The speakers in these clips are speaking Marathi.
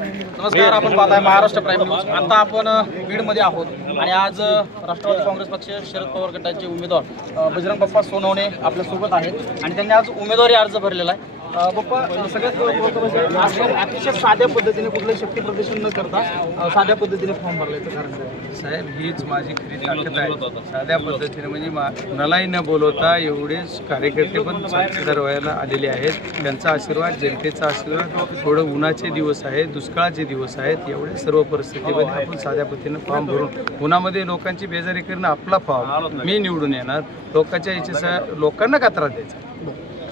नमस्कार आपण पाहताय महाराष्ट्र प्राईम न्यूज. आता आपण बीडमध्ये आहोत. आणि आज राष्ट्रवादी काँग्रेस पक्ष शरद पवार गटाचे उमेदवार बजरंग बाप्पा सोनवणे आपल्यासोबत आहेत. आणि त्यांनी आज उमेदवारी अर्ज भरलेला आहे. बाप्पा सगळ्यात महत्त्वाचं म्हणजे आज अतिशय साध्या पद्धतीने कुठलं शक्ती प्रदर्शन न करता अ, साध्या पद्धतीने फॉर्म भरल्याचं कारण काय? साहेब हीच माझी खरी ताकद आहे. साध्या पद्धतीने म्हणजे मा- मलाही न बोलवता एवढेच कार्यकर्ते पण साक्षीदार व्हायला आलेले आहेत. त्यांचा आशीर्वाद जनतेचा आशीर्वाद थोडं उन्हाचे दिवस आहेत दुष्काळाचे दिवस आहेत एवढ्या सर्व परिस्थितीमध्ये आपण साध्या पद्धतीने फॉर्म भरून उन्हामध्ये लोकांची बेजारी करणं आपला फॉर्म. मी निवडून येणार. लोकांच्या याच्या लोकांना का त्रास द्यायचा?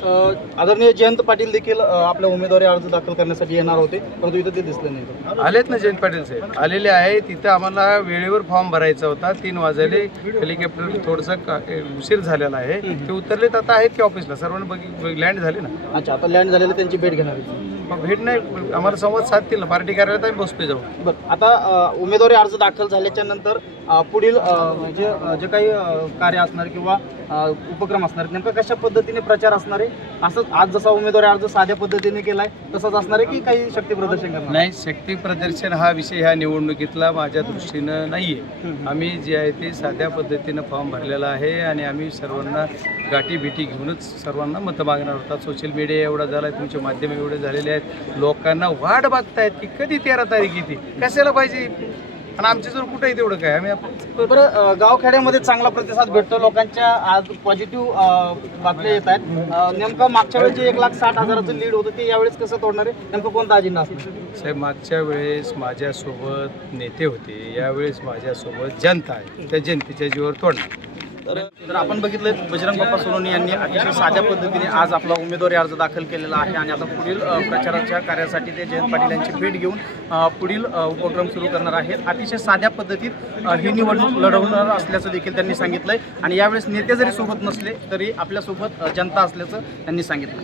आदरणीय जयंत पाटील देखील आपल्या उमेदवारी अर्ज दाखल करण्यासाठी येणार होते परंतु इथं ते दिसले नाही. आलेत ना जयंत पाटील साहेब? आलेले आहे तिथं आम्हाला वेळेवर फॉर्म भरायचा होता. तीन वाजले हेलिकॉप्टर थोडंसं का- उशीर झालेला आहे. ते उतरलेत. आता आहेत की ऑफिसला सर्वांना लँड झाले ना? अच्छा आता लँड झालेलं त्यांची भेट घेणार भेट नाही आम्हाला संवाद साधतील ना? पार्टी कार्यालयात आम्ही बसतोय जाऊ बरं आता उमेदवारी अर्ज दाखल झाल्याच्यानंतर पुढील अ, म्हणजे जे काही कार्य असणार किंवा उपक्रम असणार नेमकं कशा पद्धतीने प्रचार असणार आहे? असंच आज जसा उमेदवारी अर्ज साध्या पद्धतीने केलाय तसाच असणार आहे की काही शक्ती प्रदर्शन करणार? नाही शक्ती प्रदर्शन हा विषय ह्या निवडणुकीतला माझ्या दृष्टीनं नाही आहे आम्ही जे आहे ते साध्या पद्धतीनं फॉर्म भरलेला आहे आणि आम्ही सर्वांना गाठी भेटी घेऊनच सर्वांना मतं मागणार होतात सोशल मीडिया एवढा झाला आहे तुमचे माध्यम एवढे झालेले आहेत. लोकांना वाट बघतायत की कधी तेरा तारीख येते? कशाला पाहिजे? आणि आमच्या जर कुठंही तेवढं काय आम्ही आपण बरं गावखेड्यामध्ये चांगला प्रतिसाद भेटतो. लोकांच्या आज पॉझिटिव्ह बातम्या येत आहेत. अ, नेमकं मागच्या वेळेस जे एक लाख साठ हजाराचं लीड होतं ते यावेळेस कसं तोडणार आहे? नेमकं कोणता अजिंडा असणार? साहेब मागच्या वेळेस माझ्यासोबत नेते होते. यावेळेस माझ्यासोबत जनता आहे. त्या जनतेच्या जीवावर तोडणार. तर तर आपण बघितलं बजरंग बाप्पा सोनोनी यांनी अतिशय साध्या पद्धतीने आज आपला उमेदवारी अर्ज दाखल केलेला आहे आणि आता पुढील अ, प्रचाराच्या कार्यासाठी ते जयंत पाटील यांची भेट घेऊन अ, पुढील अ, उपक्रम सुरू करणार आहेत. अतिशय साध्या पद्धतीत अ, ही निवडणूक लढवणार असल्याचं देखील त्यांनी सांगितलंय. आणि यावेळेस नेते जरी सोबत नसले तरी आपल्यासोबत अ, जनता असल्याचं त्यांनी सांगितलं.